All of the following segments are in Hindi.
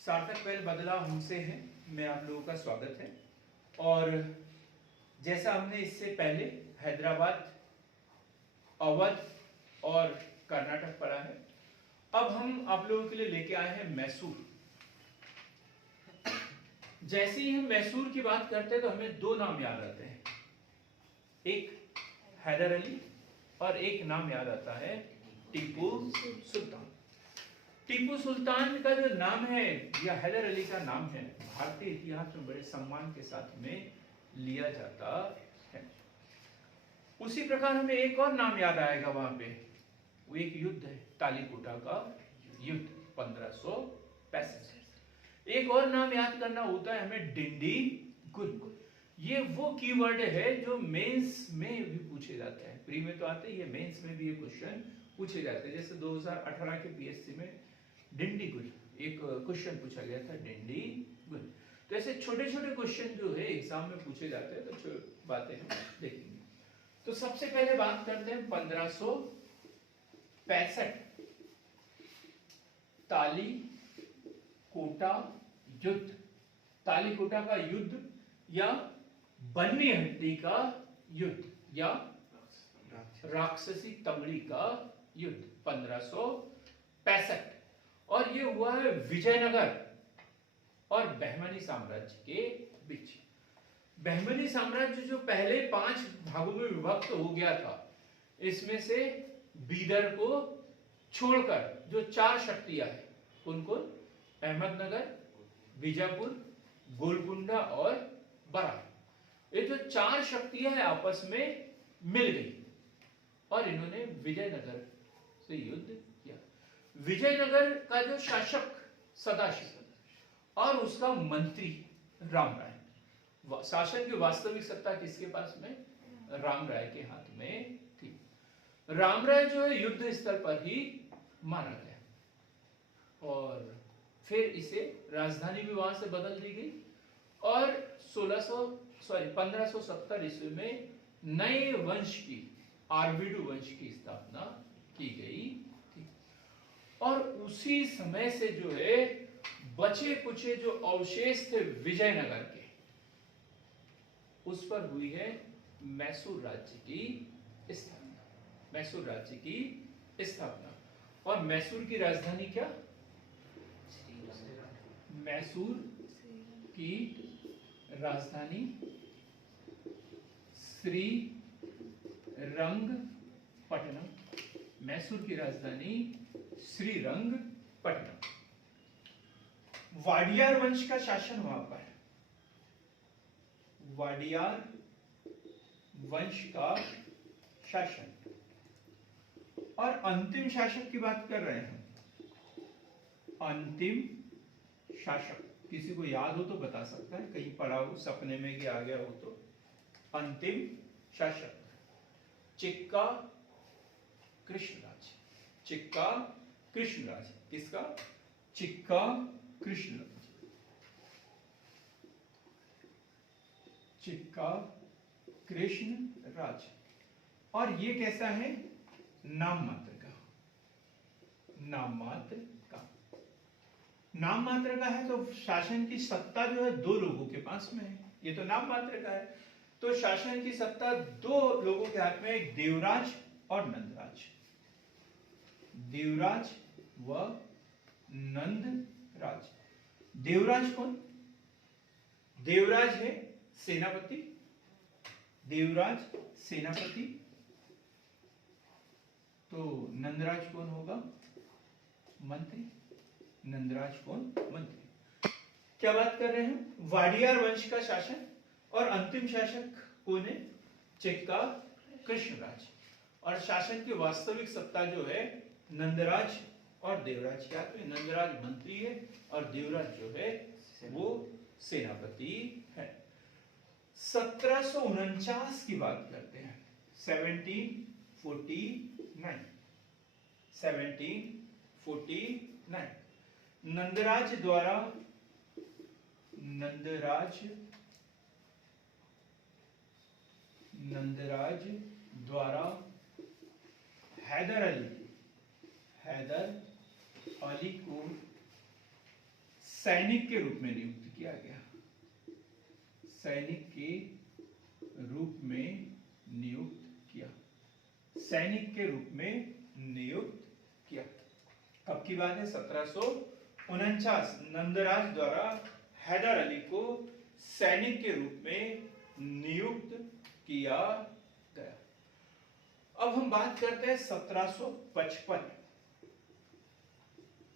सार्थक पहल बदलाव हमसे है में आप लोगों का स्वागत है। और जैसा हमने इससे पहले हैदराबाद, अवध और कर्नाटक पढ़ा है, अब हम आप लोगों के लिए लेके आए हैं मैसूर। जैसे ही हम मैसूर की बात करते हैं तो हमें दो नाम याद आते हैं, एक हैदर अली और एक नाम याद आता है टीपू सुल्तान। टीपू सुल्तान का जो नाम है या हैदर अली का नाम है, भारतीय इतिहास में बड़े सम्मान के साथ में लिया जाता है। उसी प्रकार हमें एक और नाम याद आएगा वहां पे, वो एक युद्ध है, तालीकोटा का युद्ध 1565। एक और नाम याद करना होता है हमें, डिंडीगुल। ये वो कीवर्ड है जो मेंस में भी पूछे जाते हैं, प्री में तो आते ही है, मेंस में भी ये क्वेश्चन पूछे जाते हैं। जैसे 2018 के पीएससी में डिंडीगुल एक क्वेश्चन पूछा गया था, डिंडीगुल। तो ऐसे छोटे छोटे क्वेश्चन जो है एग्जाम में पूछे जाते हैं, तो बातें हम देखेंगे। तो सबसे पहले बात करते हैं 1565 तालीकोटा युद्ध। तालीकोटा का युद्ध या बन्नी हट्टी का युद्ध या राक्षसी तमड़ी का युद्ध 1565, और ये हुआ है विजयनगर और बहमनी साम्राज्य के बीच। बहमनी साम्राज्य जो पहले 5 भागों में विभक्त हो गया था, इसमें से बीदर को छोड़कर जो 4 शक्तियां हैं, उनको अहमदनगर, बीजापुर, गोलकुंडा और बराह, ये जो 4 शक्तियां हैं आपस में मिल गई और इन्होंने विजयनगर से युद्ध किया। विजयनगर का जो शासक सदाशिव और उसका मंत्री राम राय, शासन की वास्तविक सत्ता किसके पास में? राम राय के हाथ में थी। राम राय जो है युद्ध स्तर पर ही मारा गया और फिर इसे राजधानी भी वहां से बदल दी गई और 1570 ईस्वी में नए वंश की, आरवीडू वंश की स्थापना की गई थी। और उसी समय से जो है बचे कुचे जो अवशेष थे विजयनगर के, उस पर हुई है मैसूर राज्य की स्थापना। मैसूर राज्य की स्थापना। और मैसूर की राजधानी क्या? मैसूर की राजधानी श्रीरंगपट्टनम। मैसूर की राजधानी श्रीरंगपट्टनम। वाडियार वंश का शासन वहां पर, वाडियार वंश का शासन। और अंतिम शासक की बात कर रहे हैं, अंतिम शासक किसी को याद हो तो बता सकता है, कहीं पढ़ा हो सपने में कि आ गया हो तो। अंतिम शासक चिक्का कृष्णराज। चिक्का कृष्णराज। किसका? चिक्का कृष्णराज। चिक्का कृष्णराज। और ये कैसा है? नाम मात्र का। नाम मात्र का। नाम मात्र का है तो शासन की सत्ता जो है 2 लोगों के पास में है। ये तो नाम मात्र का है, तो शासन की सत्ता 2 लोगों के हाथ में, एक देवराज और नंदराज। देवराज व नंदराज। देवराज कौन? देवराज है सेनापति। देवराज सेनापति। तो नंदराज कौन होगा? मंत्री। नंदराज कौन? मंत्री। क्या बात कर रहे हैं? वाडियार वंश का शासन और अंतिम शासक कौन है? चिक्का कृष्णराज। और शासन की वास्तविक सत्ता जो है नंदराज और देवराज के हाथ में। नंदराज मंत्री है और देवराज जो है वो सेनापति है। 1749 की बात करते हैं, 1749। 1749 नंदराज द्वारा हैदर अली को सैनिक के रूप में नियुक्त किया गया, सैनिक के रूप में नियुक्त किया, सैनिक के रूप में नियुक्त किया। कब की बात है? 1749। नंदराज द्वारा हैदर अली को सैनिक के रूप में नियुक्त किया गया। अब हम बात करते हैं 1755।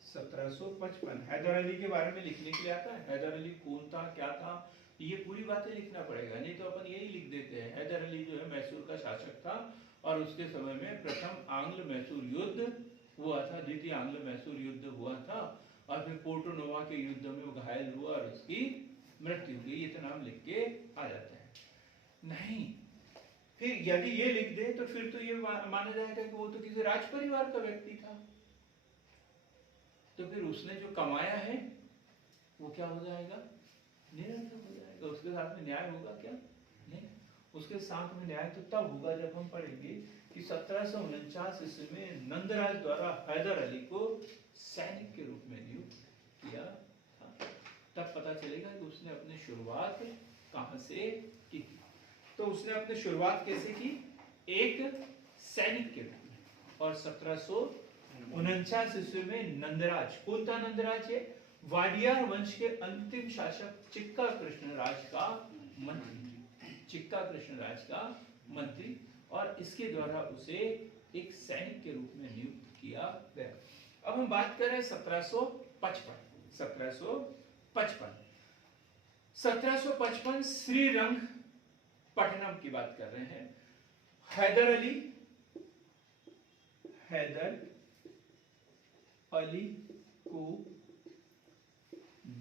1755 हैदर अली के बारे में लिखने के लिए आता है। हैदर अली कौन था, क्या था, ये पूरी बातें लिखना पड़ेगा, नहीं तो अपन यही लिख देते हैं। हैदर अली जो है मैसूर का शासक था और उसके समय में प्रथम आंग्ल मैसूर युद्ध हुआ था, द्वितीय आंग्ल मैसूर युद्ध हुआ था और फिर पोर्टो नोवा के युद्ध में वो घायल हुआ और उसकी मृत्यु हुई। ये तो नाम लिख के आ जाता है। नहीं, फिर यदि ये लिख दे तो फिर तो ये माना जाएगा कि वो तो किसी राज परिवार का व्यक्ति था, तो फिर उसने जो कमाया है वो क्या हो जाएगा? निरर्थक हो जाएगा। उसके साथ में न्याय होगा क्या? नहीं। उसके साथ में न्याय तो तब होगा जब हम पढ़ेंगे कि 1749 ईस्वी में नंदराज द्वारा हैदर अली को सैनिक के रूप में नियुक्त किया था। तब पता चलेगा कि उसने अपनी शुरुआत कहां से की थी। तो उसने अपनी शुरुआत कैसे की? एक सैनिक के रूप में। और 1749 ईस्वी में नंदराज, कौन था नंदराज? है वाडियार वंश के अंतिम शासक चिक्का कृष्ण राज का मंत्री, चिक्का कृष्ण राज का मंत्री, और इसके द्वारा उसे एक सैनिक के रूप में नियुक्त किया गया। अब हम बात कर रहे हैं 1755। 1755 श्रीरंग पट्टनम की बात कर रहे हैं। हैदर अली को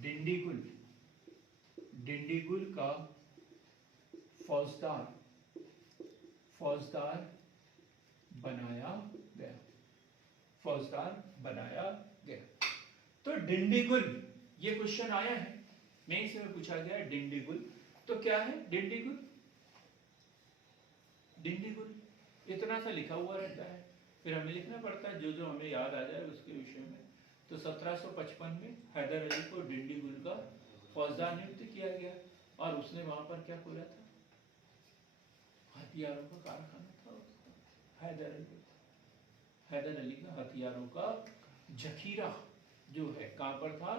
डिंडीगुल का फौजदार बनाया गया। तो डिंडीगुल, ये क्वेश्चन आया है, मेंस में पूछा गया है डिंडीगुल। तो क्या है डिंडीगुल? डिंडीगुल इतना सा लिखा हुआ रहता है, फिर हमें लिखना पड़ता है जो हमें याद आ जाए उसके विषय में। तो 1755 में हैदर अली को डिंडीगुल का फौजदार नियुक्त किया गया और उसने वहां पर क्या खोला था? हथियारों का कारखाना था उसका। हैदर अली का हथियारों का जखीरा जो है कहां पर था?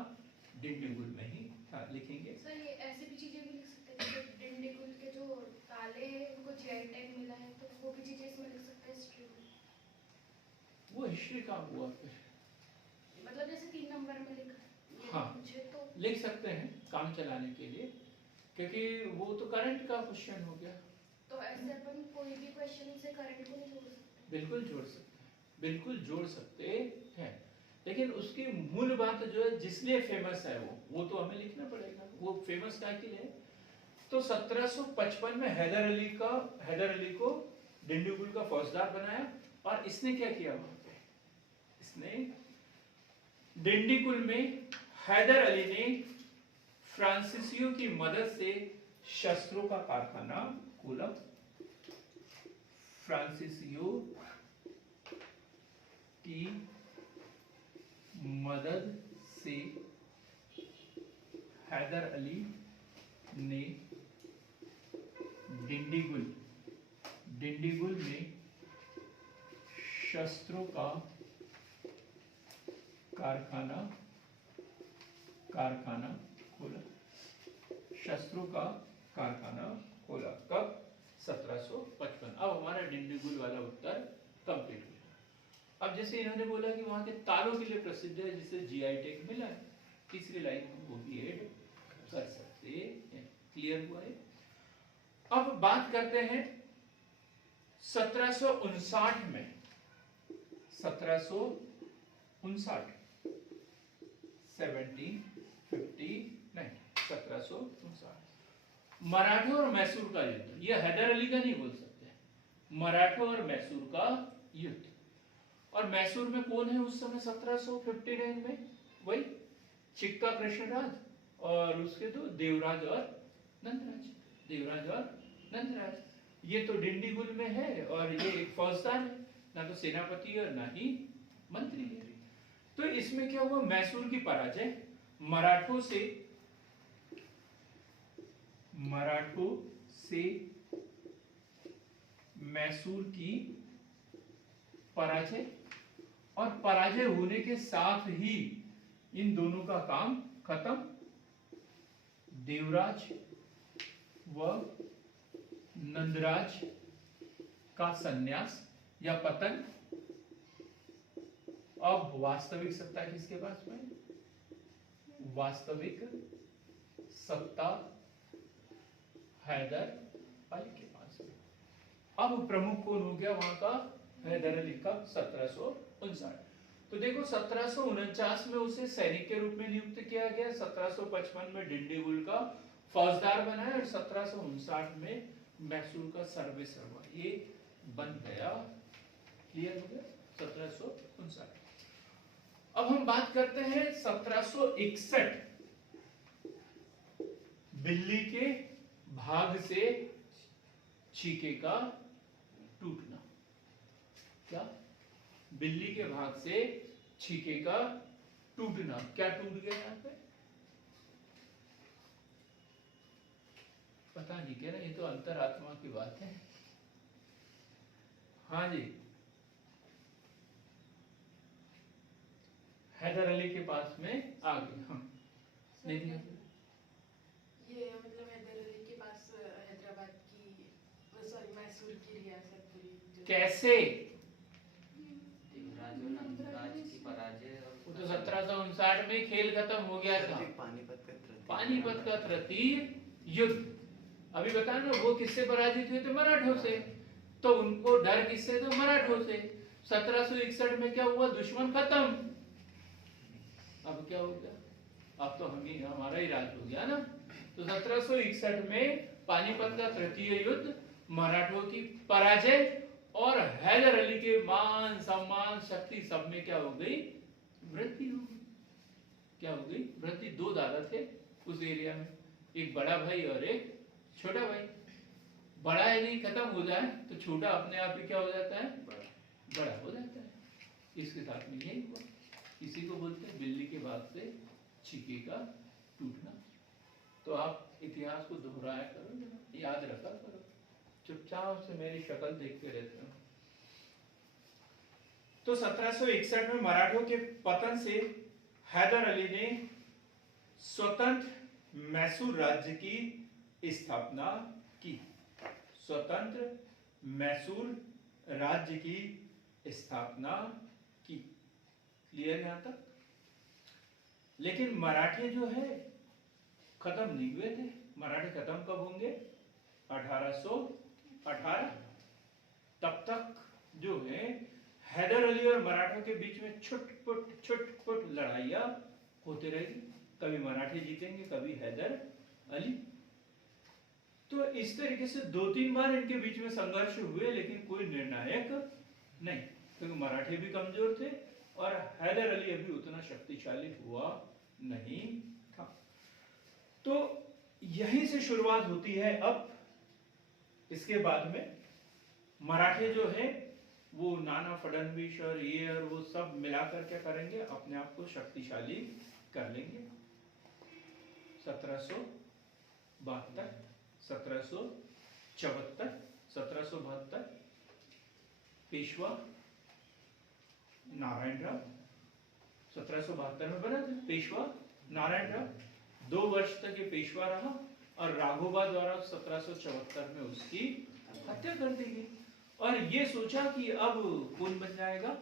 डिंडीगुल में ही था। लिखेंगे सर, ये ऐसी भी चीजें भी लिख सकते हैं कि डिंडीगुल के जो ताले हैं उनको जीआई टैग मिला है, तो वो भी चीजें इसमें लिख सकते हैं हिस्ट्री में। वो हिस्ट्री का हुआ फिर, मतलब जैसे 3 नंबर में लिखा, हाँ मुझे तो लिख सकते हैं काम चलाने के लिए, क्योंकि वो तो करंट का क्वेश्चन हो गया। तो ऐसे अपन कोई भी क्वेश्चन से करंट को नहीं जोड़ सकते? बिल्कुल जोड़ सकते हैं, बिल्कुल जोड़ सकते हैं, लेकिन उसकी मूल बात जो है जिसलिए फेमस है वो तो हमें लिखना पड़ेगा। वो फेमस क्या के लिए? तो 1755 में हैदर अली को डिंडीगुल का फौजदार बनाया और इसने क्या किया वहां पे? इसने डिंडीगुल में हैदर अली ने फ्रांसीसियों की मदद से शस्त्रों का कारखाना खोला। फ्रांसीसियों की मदद से हैदर अली ने डिंडीगुल में शस्त्रों का कारखाना खोला। शस्त्रों का कारखाना खोला कब? 1755। अब हमारा डिंडीगुल वाला उत्तर कंप्लीट हो गया। अब जैसे इन्होंने बोला कि वहां के तालों के लिए प्रसिद्ध है जिसे जीआई टैग मिला है, तीसरी लाइन हम वो भी ऐड कर सकते हैं। क्लियर हुआ है? अब बात करते हैं 1759 में। 1759 मराठों और मैसूर का युद्ध। यह हैदर अली का नहीं बोल सकते, मराठों और मैसूर का युद्ध। और मैसूर में कौन है उस समय 1759 में? वही चिक्का कृष्णराज और उसके दो देवराज और नंदराज। ये तो डिंडीगुल में है और ये एक फौजदार है, ना तो सेनापति और ना ही मंत्री है। तो इसमें क्या हुआ? मैसूर की पराजय, मराठों से मैसूर की पराजय, और पराजय होने के साथ ही इन दोनों का काम खत्म। देवराज व नंदराज का संन्यास या पतन। अब वास्तविक सत्ता किसके पास में? वास्तविक सत्ता हैदर अली के पास में। अब प्रमुख कौन हो गया वहां का? हैदर अली का 1759। तो देखो 1749 में उसे सैनिक के रूप में नियुक्त किया गया, 1755 में डिंडीगुल का फौजदार बनाया और 1759 में मैसूर का सर्वे सर्वा ये बन गया। क्लियर हो गया 1759। अब हम बात करते हैं 1761 बिल्ली के भाग से छीके का टूटना। क्या? बिल्ली के भाग से छीके का टूटना। क्या टूट गया यहां पे? पता नहीं क्या ना, ये तो अंतरात्मा की बात है। हाँ जी, हैदर अली के पास में आ गए हम। नहीं दिया ये मतलब हैदर अली के पास हैदराबाद की, सॉरी मैसूर की रियासत पूरी। कैसे? देवराज और नंदराज की पराजय और वो तो 1759 में खेल खत्म हो गया था। पानीपत का तृतीय युद्ध। अभी बताया ना, वो किससे पराजित हुए थे? मराठों से। तो उनको डर किससे था? मराठों से। 1761 में क्या हुआ? दुश्मन खत्म। अब क्या हो गया? अब तो हमारा ही राज हो गया ना। तो 1761 में पानीपत का तृतीय युद्ध, मराठों की पराजय और हैदर अली के मान सम्मान शक्ति सब में क्या हो गई? वृद्धि हो गई। क्या हो गई? वृद्धि। दो दादा थे उस एरिया में, एक बड़ा भाई और एक छोटा भाई। बड़ा यदि खत्म हो जाए तो छोटा अपने आप ही क्या हो जाता है? बड़ा हो जाता है। इसके साथ में यही हुआ। इसी को बोलते हैं बिल्ली के भाग से छीके का टूटना। तो आप इतिहास को दोहराया करो, याद रखा करो। चुपचाप से मेरी शक्ल देखते रहते हो। तो 1761 में मराठों के पतन से हैदर अली ने स्वतंत्र मैसूर राज्य की स्थापना की। स्वतंत्र मैसूर राज्य की स्थापना की। क्लियर यहां तक? लेकिन मराठे जो है खत्म नहीं हुए थे। मराठे खत्म कब होंगे? 1818। तब तक जो है हैदर अली और मराठों के बीच में छुटपुट लड़ाइयां होते रहेगी। कभी मराठे जीतेंगे, कभी हैदर अली। तो इस तरीके से 2-3 बार इनके बीच में संघर्ष हुए, लेकिन कोई निर्णायक नहीं, क्योंकि मराठे भी कमजोर थे और हैदर अली अभी उतना शक्तिशाली हुआ नहीं था। तो यहीं से शुरुआत होती है। अब इसके बाद में मराठे जो है वो नाना फडणवीस और ये और वो सब मिलाकर क्या करेंगे? अपने आप को शक्तिशाली कर लेंगे। 1772, 1774, 1772 पेशवा नारायण राव। 1772 में बना था पेशवा नारायण राव। 2 वर्ष तक ये पेशवा रहा और राघोबा द्वारा 1774 में उसकी हत्या कर दी गई। और ये सोचा कि अब कौन बन जाएगा?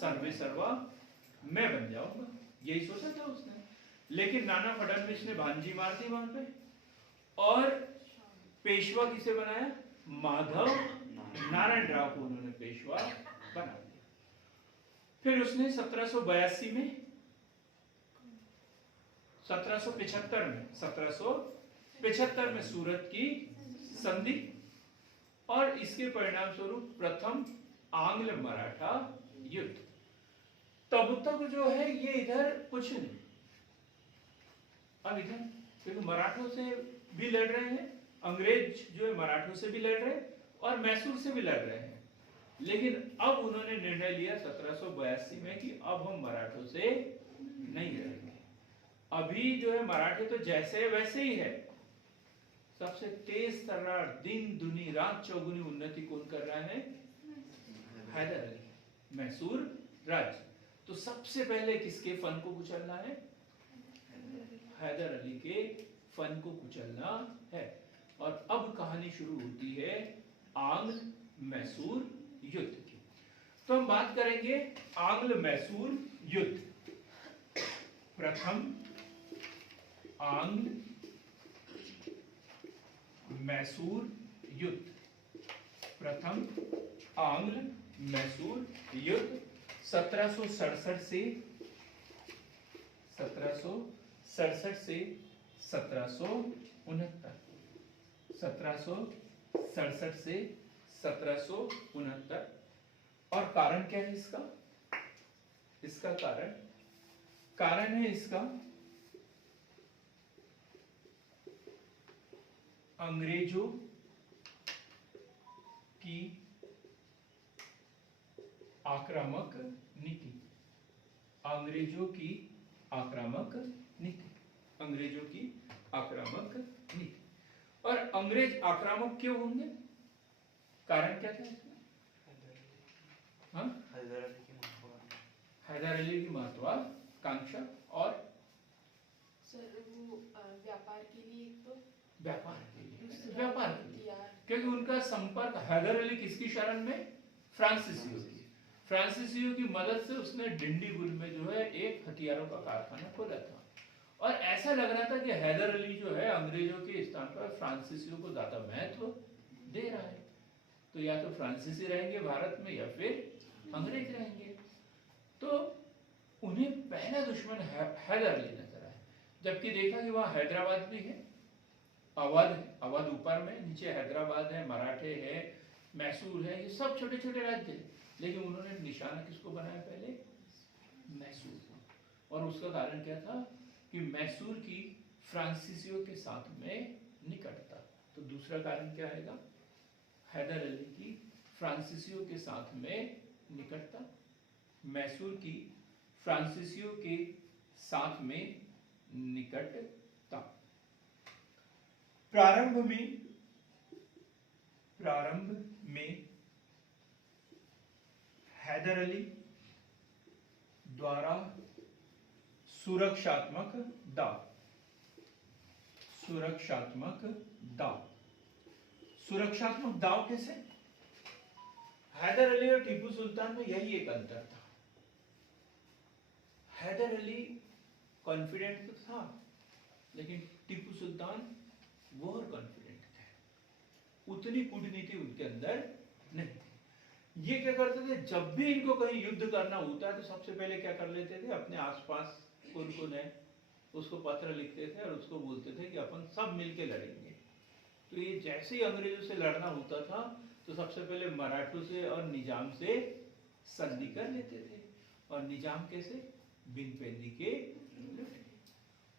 सर्वे सर्वा मैं बन जाऊंगा, यही सोचा था उसने। लेकिन नाना फडणवीस ने भांजी मार दी वहां पे और पेशवा किसे बनाया? माधव नारायण राव को उन्होंने पेशवा बना दिया। फिर उसने 1782 में 1775 में सूरत की संधि और इसके परिणाम स्वरूप प्रथम आंग्ल मराठा युद्ध। तब तक जो है ये इधर कुछ नहीं। अब इधर क्योंकि मराठों से भी लड़ रहे हैं, अंग्रेज जो है मराठों से भी लड़ रहे हैं और मैसूर से भी लड़ रहे हैं। लेकिन अब उन्होंने निर्णय लिया 1782 में कि अब हम मराठों से नहीं लड़ेंगे, अभी जो है मराठे तो जैसे है वैसे ही है, सबसे तेज तर्रार दिन दुनी रात चौगुनी उन्नति कौन कर रहा है? हैदर अली, मैसूर राज्य। तो सबसे पहले किसके फन को कुचलना है? हैदर अली के फन को कुचलना है। और अब कहानी शुरू होती है आंग्ल मैसूर युद्ध की। तो हम बात करेंगे आंग्ल मैसूर युद्ध। प्रथम आंग्ल मैसूर युद्ध। प्रथम आंग्ल मैसूर युद्ध 1767 से 1769 से 1769, 1767 से 1769। और कारण क्या है इसका? इसका कारण है इसका अंग्रेजों की आक्रामक नीति। अंग्रेजों की आक्रामक नीति। अंग्रेजों की आक्रामक नीति। और अंग्रेज आक्रामक क्यों होंगे? कारण क्या था इसमें? हाँ, हैदर अली की महत्वाकांक्षा। और सर वो व्यापार के लिए, तो व्यापार के लिए, दूसरा व्यापार के लिए, हथियार। क्योंकि उनका संपर्क हैदर अली किसकी शरण में? फ्रांसीसियों की। फ्रांसीसियों की मदद से उसने डिंडीगुल में जो है एक हथियारों का कारखाना खोला था। और ऐसा लग रहा था कि हैदर अली जो है अंग्रेजों के स्थान पर फ्रांसीसियों को ज्यादा महत्व दे रहा है, तो या तो फ्रांसीसी रहेंगे भारत में या फिर अंग्रेज रहेंगे। तो उन्हें पहला दुश्मन हैदर अली नजर आया। जबकि देखा कि वहां हैदराबाद भी है, अवध, अवध ऊपर में, नीचे हैदराबाद है, मराठे है, मैसूर है, ये सब छोटे छोटे राज्य हैं। लेकिन उन्होंने निशाना किसको बनाया? पहले मैसूर को। और उसका कारण क्या था कि मैसूर की फ्रांसीसियों के साथ में निकटता। तो दूसरा कारण क्या आएगा? हैदर अली की फ्रांसीसियों के साथ में निकटता। मैसूर की फ्रांसीसियों के साथ में निकटता। प्रारंभ में हैदर अली द्वारा सुरक्षात्मक दाव। सुरक्षात्मक दाव। सुरक्षात्मक दाव कैसे? हैदर अली और टीपू सुल्तान में यही एक अंतर था। हैदर अली कॉन्फिडेंट तो था, लेकिन टीपू सुल्तान ओवर कॉन्फिडेंट थे। उतनी कूटनीति उनके अंदर नहीं थी। ये क्या करते थे, जब भी इनको कहीं युद्ध करना होता है तो सबसे पहले क्या कर लेते थे, अपने आसपास कौन है उसको पत्र लिखते थे और उसको बोलते थे कि अपन सब मिलके लड़ेंगे। तो ये जैसे ही अंग्रेजों से लड़ना होता था तो सबसे पहले मराठों से और निजाम से संधि कर लेते थे। और निजाम कैसे? बिन पेंदी के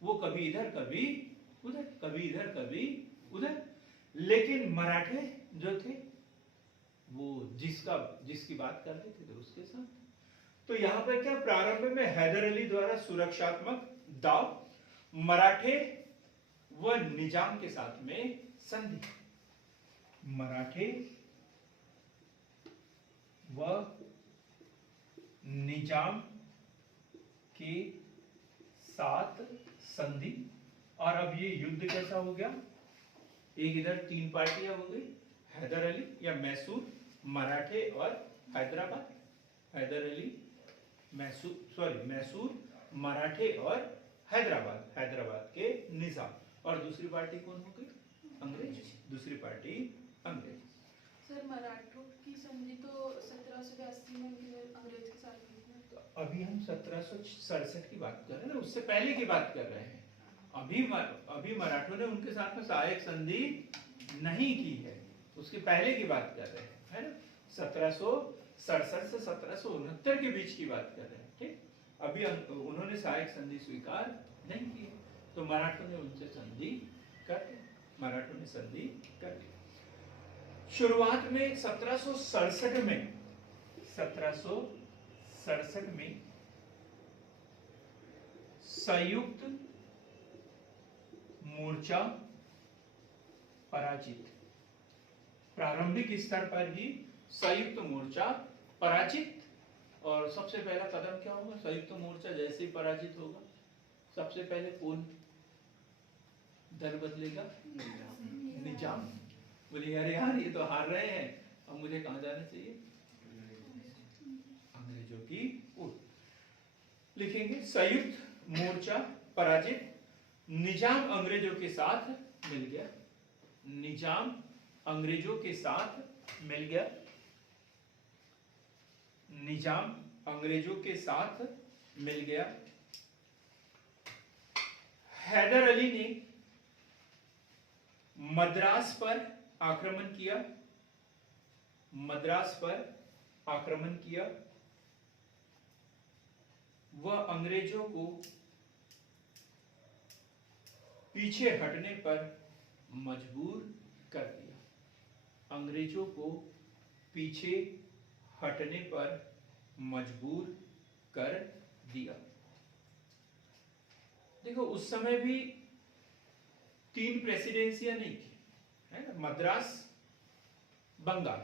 वो कभी इधर कभी उधर, कभी इधर कभी उधर। लेकिन मराठे जो थे वो जिसकी बात कर रहे थे उसके साथ। तो यहां पर क्या, प्रारंभ में हैदर अली द्वारा सुरक्षात्मक दाव, मराठे व निजाम के साथ में संधि। मराठे व निजाम के साथ संधि। और अब ये युद्ध कैसा हो गया? एक इधर तीन पार्टियां हो गई, हैदर अली या मैसूर, मराठे और हैदराबाद। हैदर अली, मैसूर, मराठे और हैदराबाद के निजाम। और दूसरी पार्टी कौन हो गई? अंग्रेज। दूसरी पार्टी अंग्रेज। सर मराठों की संधि तो 1782 में अंग्रेज के साथ हुई थी। तो अभी हम 1767 की बात कर रहे हैं ना, उससे पहले की बात कर रहे हैं। अभी मराठों ने उनके साथ में सहायक संधि नहीं की है, उसके पहले की बात कर रहे हैं, है ना। 1767 से 1769 के बीच की बात कर रहे हैं, ठीक। अभी उन्होंने सहायक संधि स्वीकार नहीं की, तो मराठों ने उनसे संधि कर ली। मराठों ने संधि कर ली। शुरुआत में 1767 में संयुक्त मोर्चा पराजित। प्रारंभिक स्तर पर ही संयुक्त मोर्चा पराजित। और सबसे पहला कदम क्या होगा? संयुक्त मोर्चा जैसे ही पराजित होगा, सबसे पहले कौन दल बदलेगा? निजाम। बोले यार ये तो हार रहे हैं, अब मुझे कहां जाना चाहिए? अंग्रेजों की ओर। लिखेंगे संयुक्त मोर्चा पराजित, निजाम अंग्रेजों के साथ मिल गया। निजाम अंग्रेजों के साथ मिल गया। निजाम अंग्रेजों के साथ मिल गया। हैदर अली ने मद्रास पर आक्रमण किया। मद्रास पर आक्रमण किया। वह अंग्रेजों को पीछे हटने पर मजबूर कर दिया। अंग्रेजों को पीछे हटने पर मजबूर कर दिया। देखो उस समय भी 3 प्रेसिडेंसियां नहीं थी, है ना? मद्रास, बंगाल।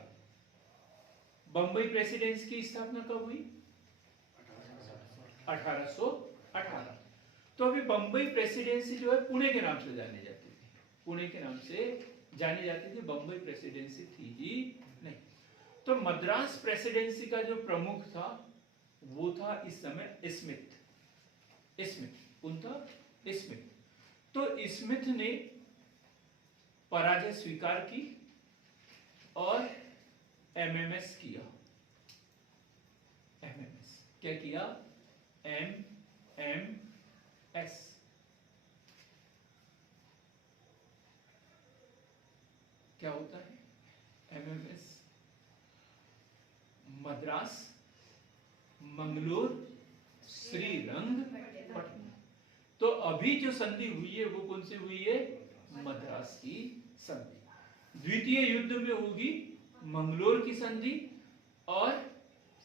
बंबई प्रेसिडेंसी की स्थापना कब हुई? 1818। तो अभी बंबई प्रेसिडेंसी जो है पुणे के नाम से जानी जाती थी। पुणे के नाम से जानी जाती थी, बंबई प्रेसिडेंसी थी ही नहीं। तो मद्रास प्रेसिडेंसी का जो प्रमुख था वो था इस समय स्मिथ। स्मिथ कौन था? स्मिथ। तो स्मिथ ने पराजय स्वीकार की और एमएमएस किया। एमएमएस क्या किया? एमएमएस। क्या होता है एमएमएस? मद्रास, मंगलोर, श्रीरंगपट्टनम। तो अभी जो संधि हुई है वो कौन सी हुई है? मद्रास की संधि। द्वितीय युद्ध में होगी मंगलोर की संधि और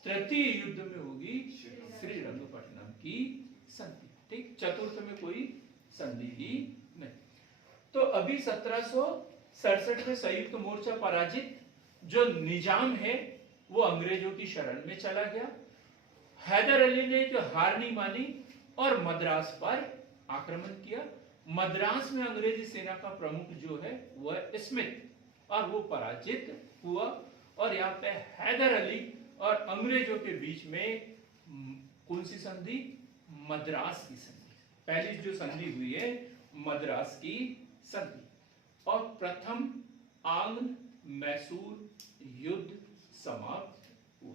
तृतीय युद्ध में होगी श्रीरंगपट्टनम की संधि। ठीक, चतुर्थ में कोई संधि ही नहीं। तो अभी 1767 में संयुक्त मोर्चा पराजित। जो निजाम है वो अंग्रेजों की शरण में चला गया। हैदर अली ने जो हार नहीं मानी और मद्रास पर आक्रमण किया। मद्रास में अंग्रेजी सेना का प्रमुख जो है वो है स्मिथ और वो पराजित हुआ। और यहाँ पे हैदर अली और अंग्रेजों के बीच में कौन सी संधि? मद्रास की संधि। पहली जो संधि हुई है मद्रास की संधि। और प्रथम आंग्ल मैसूर युद्ध समाप्त हुआ।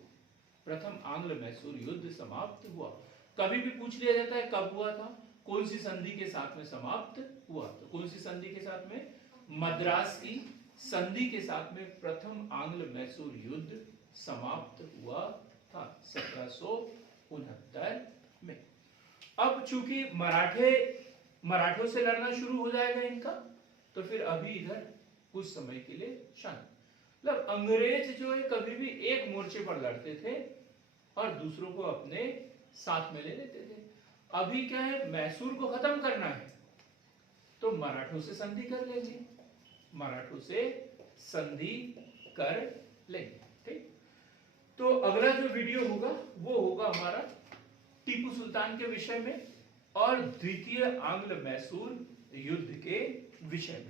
प्रथम आंग्ल मैसूर युद्ध समाप्त हुआ। कभी भी पूछ लिया जाता है कब हुआ था, कौन सी संधि के साथ में समाप्त हुआ? तो कौन सी संधि के साथ में? मद्रास की संधि के साथ में प्रथम आंग्ल मैसूर युद्ध समाप्त हुआ था 1769 में। अब चूंकि मराठों से लड़ना शुरू हो जाएगा इनका, तो फिर अभी इधर कुछ समय के लिए शांत। मतलब अंग्रेज जो है कभी भी एक मोर्चे पर लड़ते थे और दूसरों को अपने साथ में ले लेते थे। अभी क्या है, मैसूर को खत्म करना है तो मराठों से संधि कर लेंगे। मराठों से संधि कर लेंगे। ठीक, तो अगला जो वीडियो होगा वो होगा हमारा टीपू सुल्तान के विषय में और द्वितीय आंग्ल मैसूर युद्ध के विषय में।